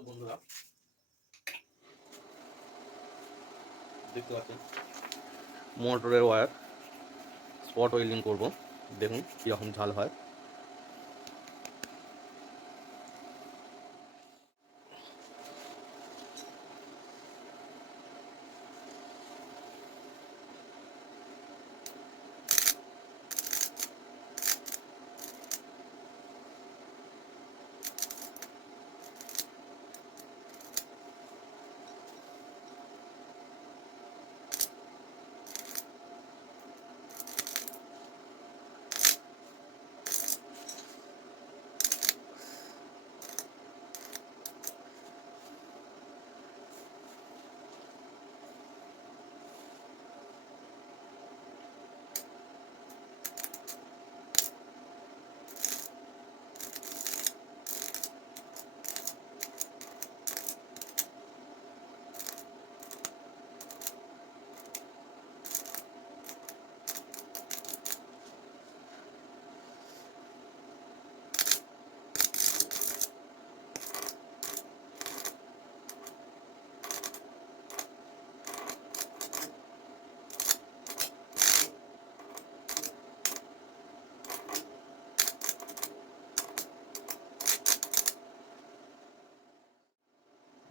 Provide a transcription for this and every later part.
তো বন্ধুরা দেখতে পাচ্ছেন মোটরের ওয়্যার স্পট ওয়েল্ডিং করব। দেখুন কীরকম ঝাল হয়।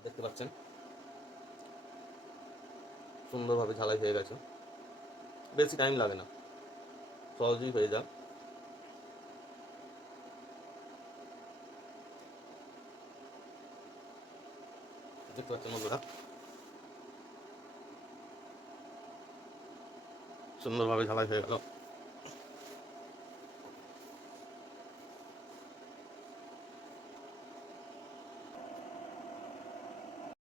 দেখতে পাচ্ছেন সুন্দরভাবে ঝালাই হয়ে গেছে। বেশি টাইম লাগে না, সহজেই হয়ে যায়। দেখতে পাচ্ছেন বন্ধুরা সুন্দরভাবে ঝালাই হয়ে গেল।